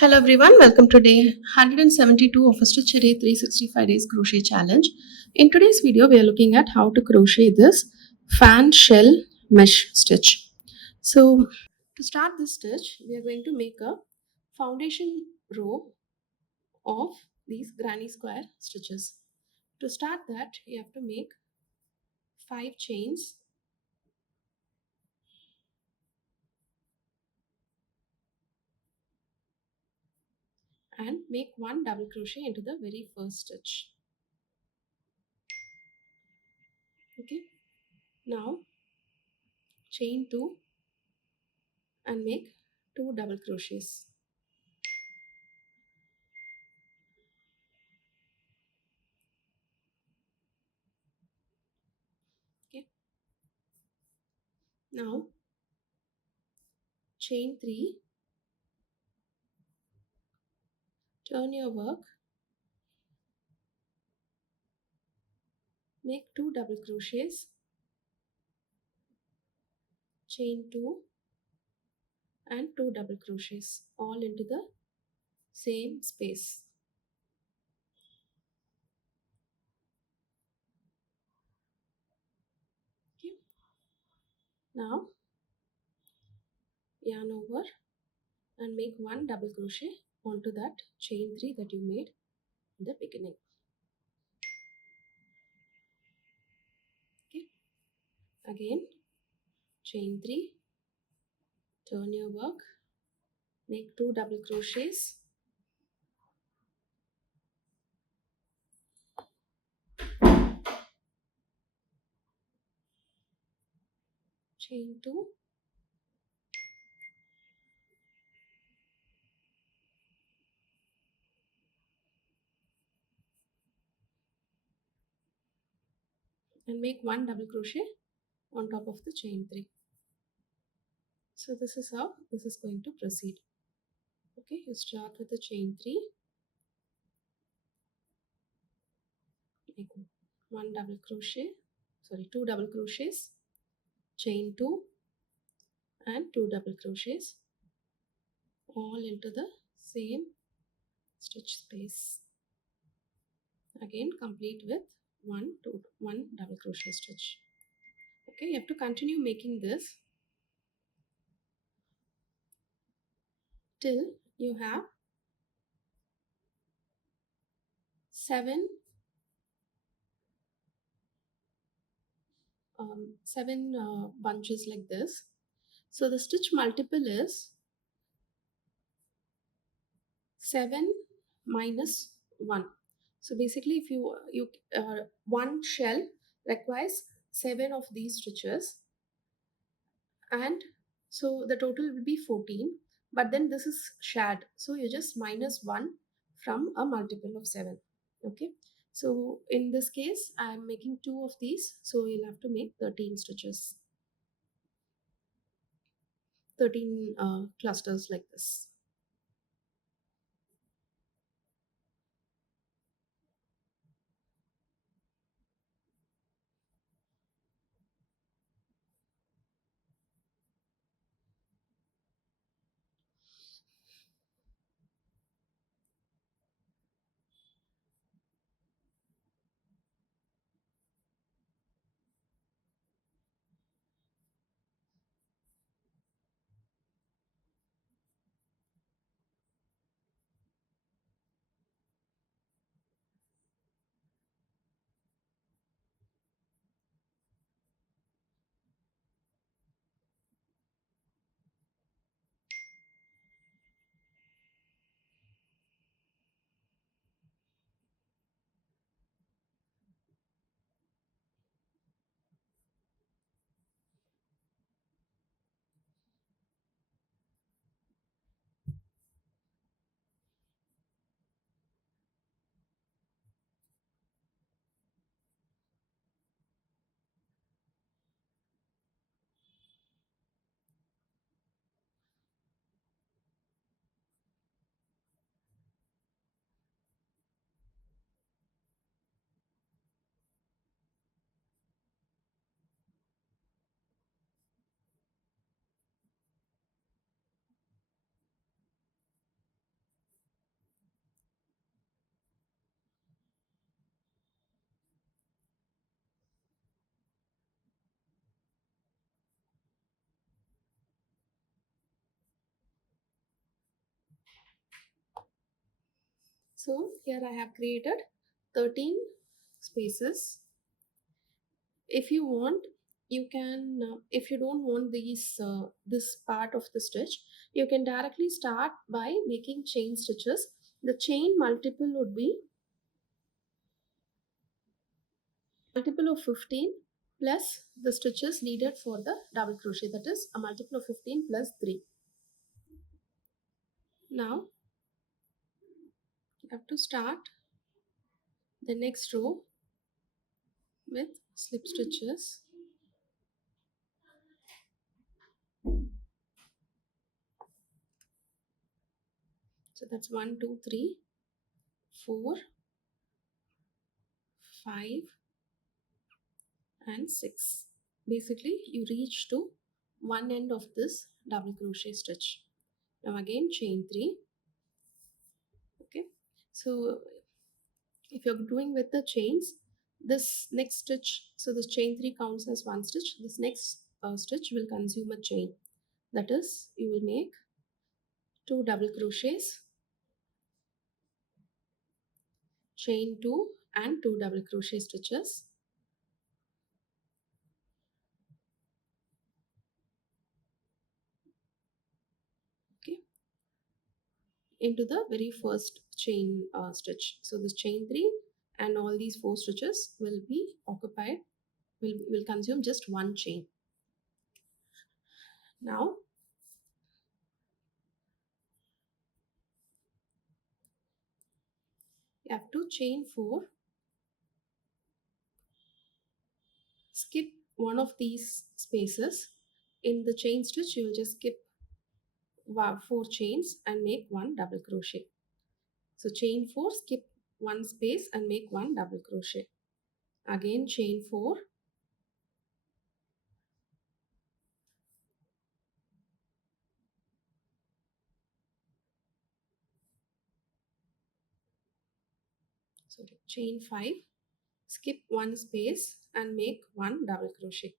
Hello everyone, welcome to day 172 of a Stitch Array 365 days crochet challenge. In today's video, we are looking at how to crochet this fan shell mesh stitch. So to start this stitch, we are going to make a foundation row of these granny square stitches. To start that, you have to make 5 chains and make 1 double crochet into the very first stitch. Okay, now chain 2 and make 2 double crochets. Okay, now chain 3, turn your work, make 2 double crochets, chain 2 and 2 double crochets all into the same space. Okay, now yarn over and make 1 double crochet onto that chain 3 that you made in the beginning. Okay, again chain 3, turn your work, make 2 double crochets, chain 2 and make 1 double crochet on top of the chain 3. So this is how this is going to proceed. Okay, you start with the chain 3, make 1 double crochet, sorry, 2 double crochets, chain 2 and 2 double crochets all into the same stitch space. Again complete with 1 double crochet stitch. Okay, you have to continue making this till you have 7 bunches like this. So the stitch multiple is 7 minus 1. So basically if you one shell requires 7 of these stitches, and so the total will be 14, but then this is shared, so you just minus 1 from a multiple of 7. Okay, so in this case I am making 2 of these, so you'll have to make 13 stitches, 13 clusters like this. So here I have created 13 spaces. If you want, you can if you don't want this part of the stitch, you can directly start by making chain stitches. The chain multiple would be multiple of 15 plus the stitches needed for the double crochet, that is a multiple of 15 plus 3. Now you have to start the next row with slip stitches. So that's 1 2 3 4 5 and 6. Basically you reach to one end of this double crochet stitch. Now again chain 3. Okay, so if you're doing with the chains, this next stitch, so this chain 3 counts as one stitch. This next stitch will consume a chain, that is you will make 2 double crochets, chain 2 and 2 double crochet stitches. Okay, into the very first chain stitch. So this chain 3 and all these 4 stitches will be occupied, will consume just one chain. Now you have to chain 4, skip one of these spaces. In the chain stitch you will just skip 4 chains and make 1 double crochet. So chain 4, skip one space and make 1 double crochet. Again chain 4, sorry, chain 5, skip one space and make 1 double crochet.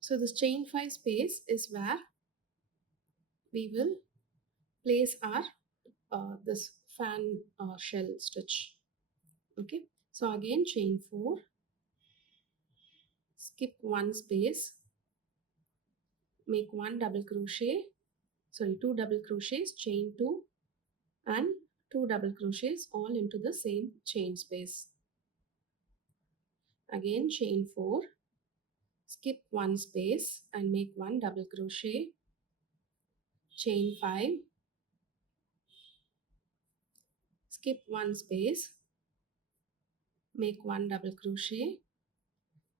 So this chain 5 space is where we will place our this fan shell stitch. Okay, so again chain 4, skip one space, make 1 double crochet, sorry 2 double crochets, chain 2 and 2 double crochets all into the same chain space. Again chain 4, skip one space and make 1 double crochet, chain 5, skip one space, make 1 double crochet,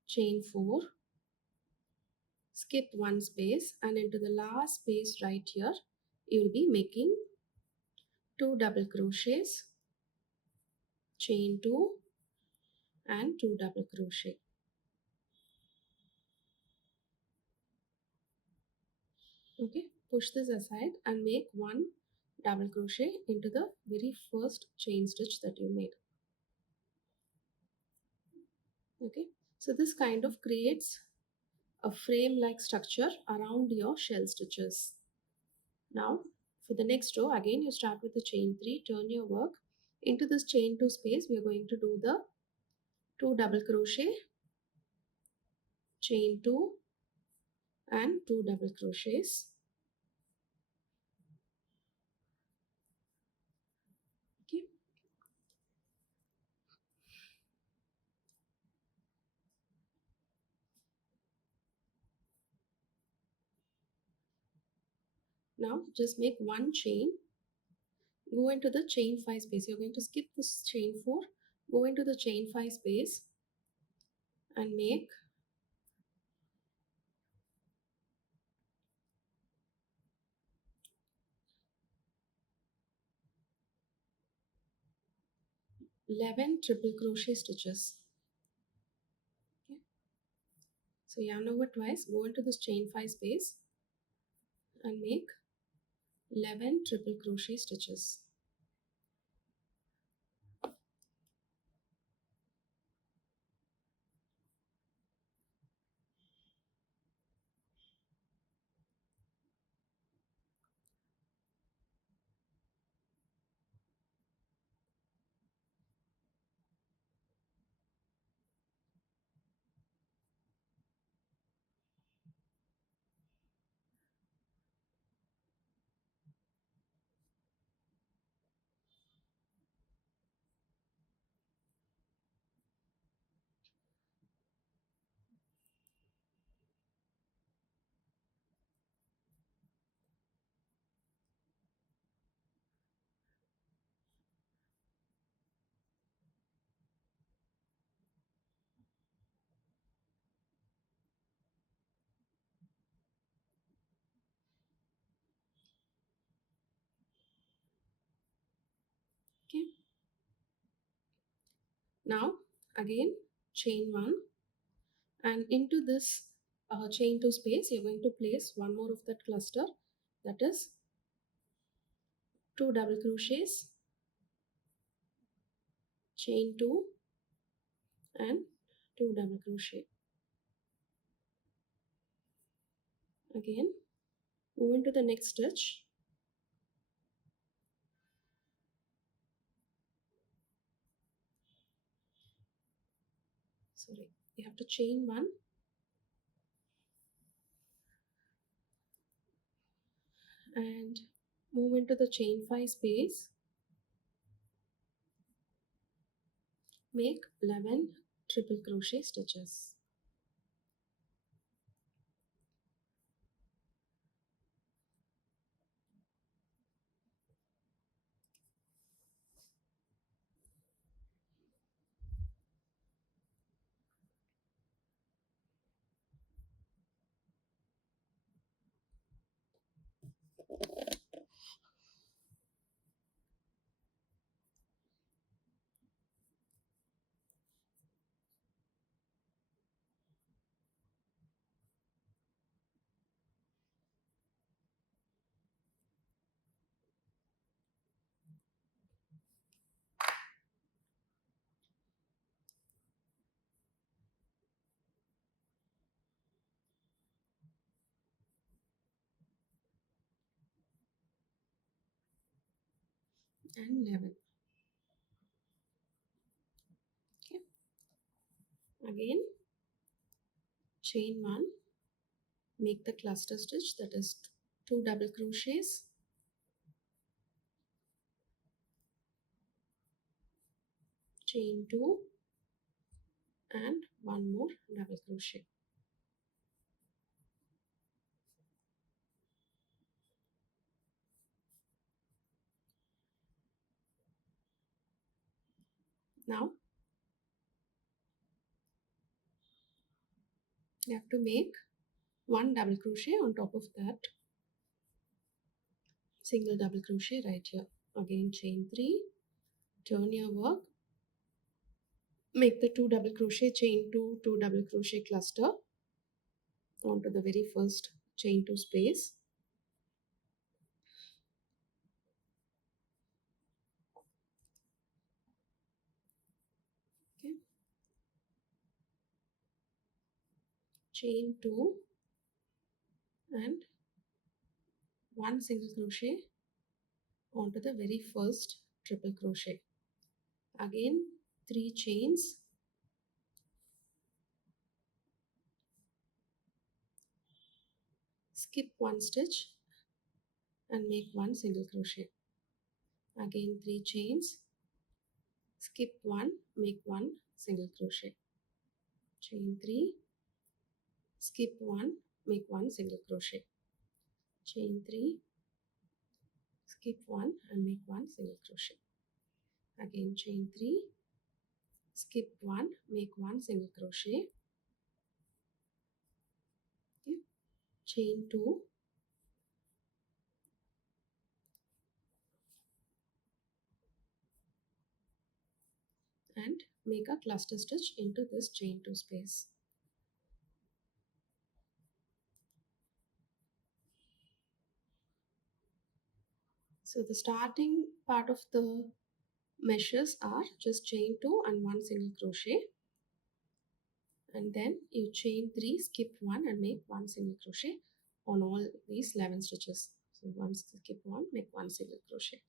chain 4, skip one space, and into the last space right here you will be making 2 double crochets, chain 2 and 2 double crochet. Okay, push this aside and make 1 double crochet into the very first chain stitch that you made. Okay, so this kind of creates a frame like structure around your shell stitches. Now for the next row, again you start with the chain 3, turn your work into this chain 2 space. We are going to do the 2 double crochet, chain 2 and 2 double crochets. Okay, now just make one chain, go into the chain 5 space. You're going to skip this chain 4, go into the chain 5 space and make 11 triple crochet stitches. Okay, so yarn over twice, go into this chain 5 space and make 11 triple crochet stitches. Okay, now again chain 1, and into this chain 2 space you're going to place one more of that cluster, that is 2 double crochets, chain 2 and 2 double crochet. Again move into the next stitch, sorry, you have to chain 1 and move into the chain 5 space, make 11 triple crochet stitches. And 11. Okay, again chain 1, make the cluster stitch, that is 2 double crochets, chain 2 and one more double crochet. Now you have to make one double crochet on top of that single double crochet right here. Again chain 3, turn your work, make the 2 double crochet, chain 2, 2 double crochet cluster onto the very first chain 2 space. Okay, chain 2 and one single crochet onto the very first triple crochet. Again 3 chains, skip one stitch and make one single crochet. Again 3 chains, skip one, make one single crochet. Chain 3, skip one, make one single crochet. Chain 3, skip one and make one single crochet. Again chain 3, skip one, make one single crochet. Okay, chain 2, and make a cluster stitch into this chain 2 space. So the starting part of the meshes are just chain 2 and one single crochet, and then you chain 3, skip one and make one single crochet on all these 11 stitches. So one, skip one, make one single crochet.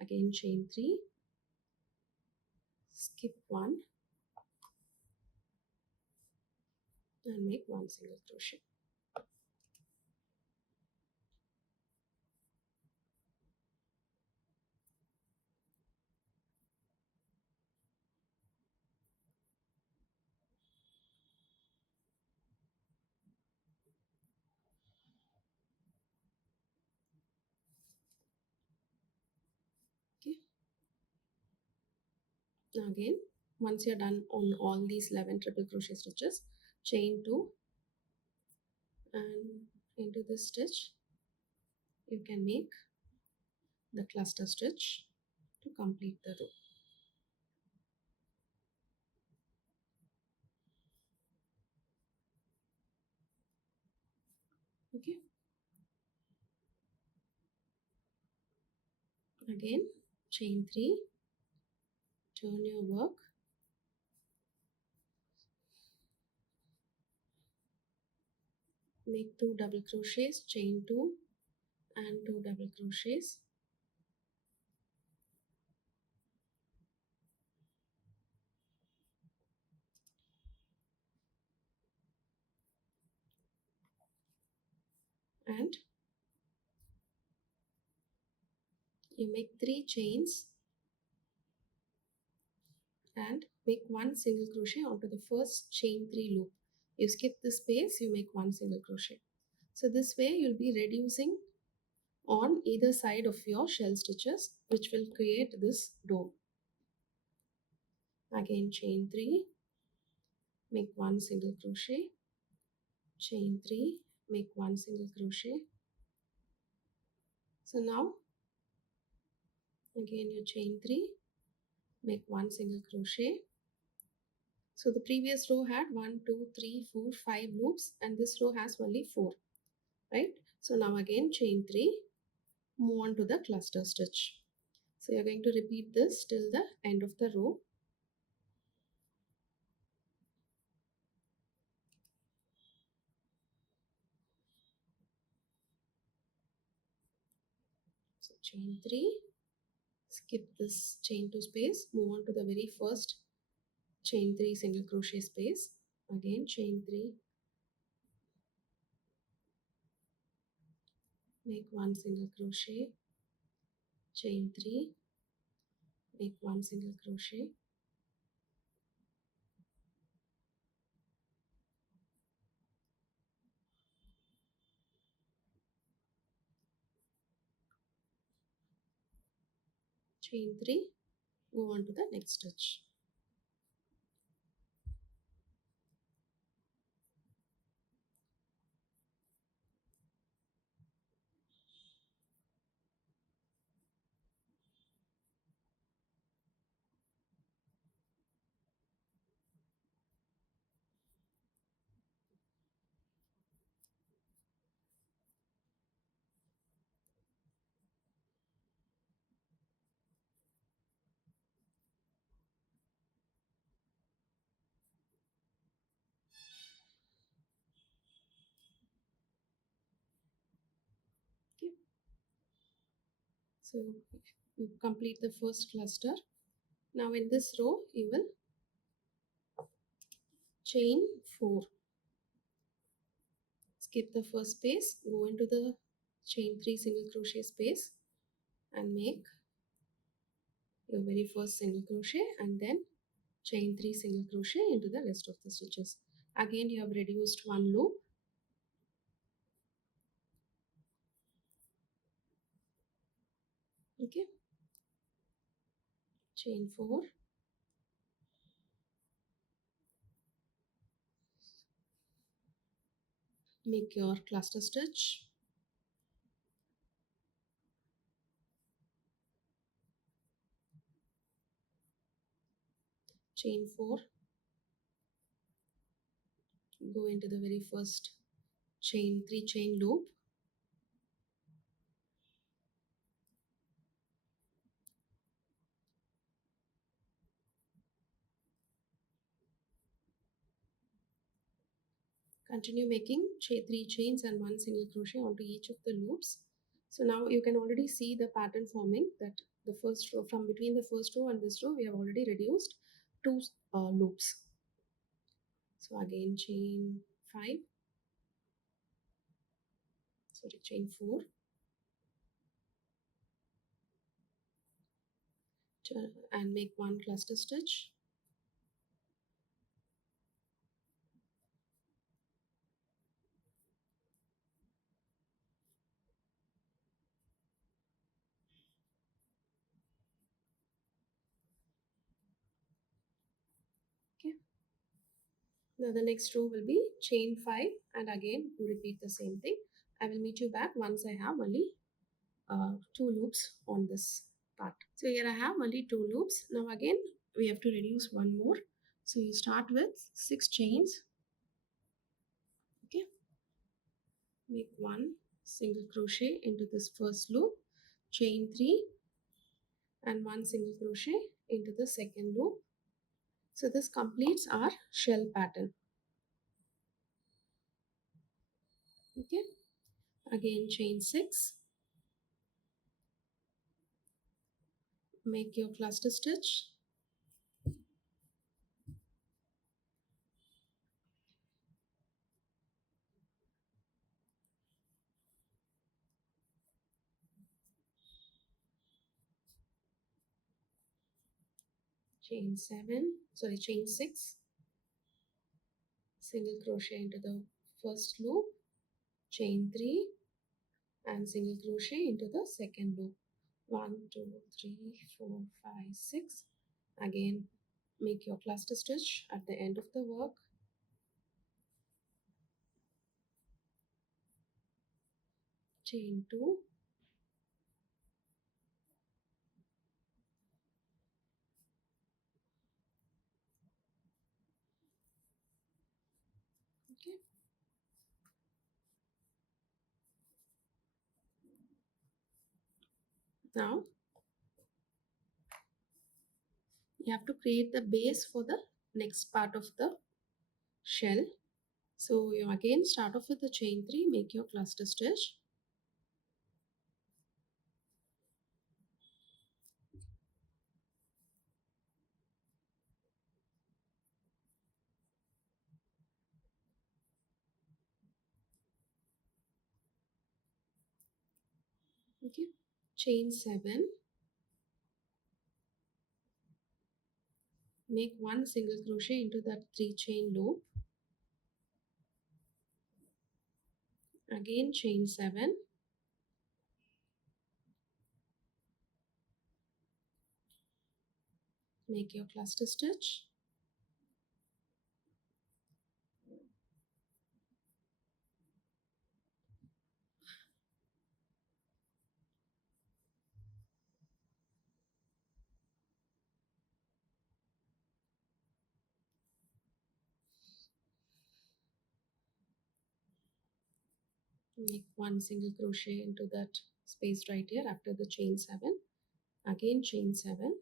Again chain 3, skip one and make one single crochet. Okay, now again once you're done on all these 11 triple crochet stitches, chain 2 and into this stitch you can make the cluster stitch. to complete the row. Okay, again chain 3, turn your work, make 2 double crochets, chain 2 and 2 double crochets, and you make 3 chains and make 1 single crochet onto the first chain 3 loop. You skip the space, you make 1 single crochet. So this way you'll be reducing on either side of your shell stitches, which will create this dome. Again chain 3, make 1 single crochet, chain 3, make 1 single crochet. So now again you chain 3, make 1 single crochet. So the previous row had 1, 2, 3, 4, 5 loops, and this row has only 4, right? So now again chain 3, move on to the cluster stitch. So you're going to repeat this till the end of the row. So chain 3, skip this chain 2 space, move on to the very first chain 3 single crochet space. Again chain 3, make 1 single crochet, chain 3, make 1 single crochet, chain 3, go on to the next stitch. Okay. So you complete the first cluster. Now in this row you will chain 4, skip the first space, go into the chain 3 single crochet space and make your very first single crochet, and then chain 3 single crochet into the rest of the stitches. Again you have reduced 1 loop. Okay, chain 4, make your cluster stitch, chain 4, go into the very first chain 3 chain loop, continue making 3 chains and 1 single crochet onto each of the loops. So now you can already see the pattern forming, that the first row, from between the first row and this row, we have already reduced 2 loops. So again chain 5, sorry, chain 4, and make 1 cluster stitch, okay. Now the next row will be chain 5, and again you repeat the same thing. I will meet you back once I have only 2 loops on this part. So here I have only 2 loops. Now again we have to reduce one more. So you start with 6 chains. Okay, make 1 single crochet into this first loop, chain 3 and 1 single crochet into the second loop. So this completes our shell pattern. Okay, again chain 6, make your cluster stitch, chain 6, single crochet into the first loop, chain 3 and single crochet into the second loop. 1 2 3 4 5 6. Again make your cluster stitch at the end of the work, chain 2, okay. Now you have to create the base for the next part of the shell. So you again start off with the chain 3, make your cluster stitch, okay, chain 7, make 1 single crochet into that 3 chain loop, again chain 7, make your cluster stitch, make 1 single crochet into that space right here after the chain 7, again chain 7,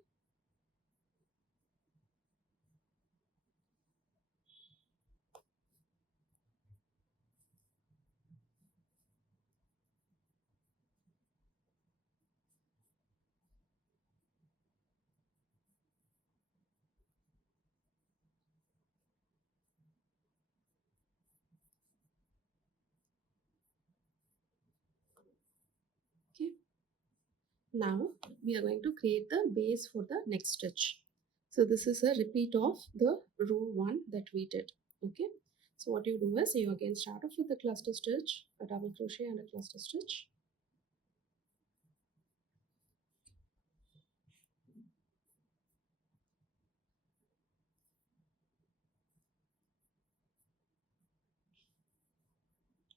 okay. Now we are going to create the base for the next stitch. So this is a repeat of the row 1 that we did. Okay. So what you do is you again start off with a cluster stitch, a double crochet and a cluster stitch.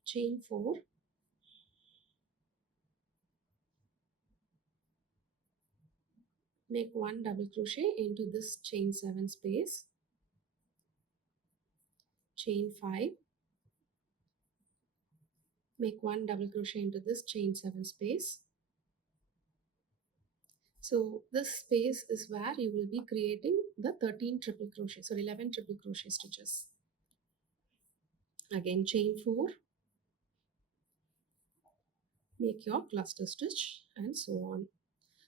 Chain 4, make 1 double crochet into this chain 7 space, chain 5, make 1 double crochet into this chain 7 space. So this space is where you will be creating the 13 triple crochet, so 11 triple crochet stitches. Again chain 4, make your cluster stitch and so on.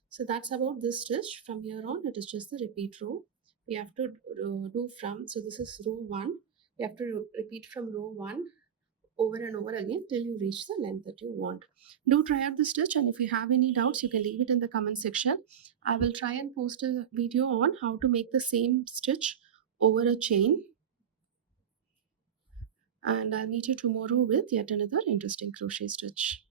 So that's about this stitch. From here on it is just the repeat row. We have to do from, so this is row 1, we have to repeat from row 1 over and over again till you reach the length that you want. Do try out the stitch, and if you have any doubts you can leave it in the comment section. I will try and post a video on how to make the same stitch over a chain, and I'll meet you tomorrow with yet another interesting crochet stitch.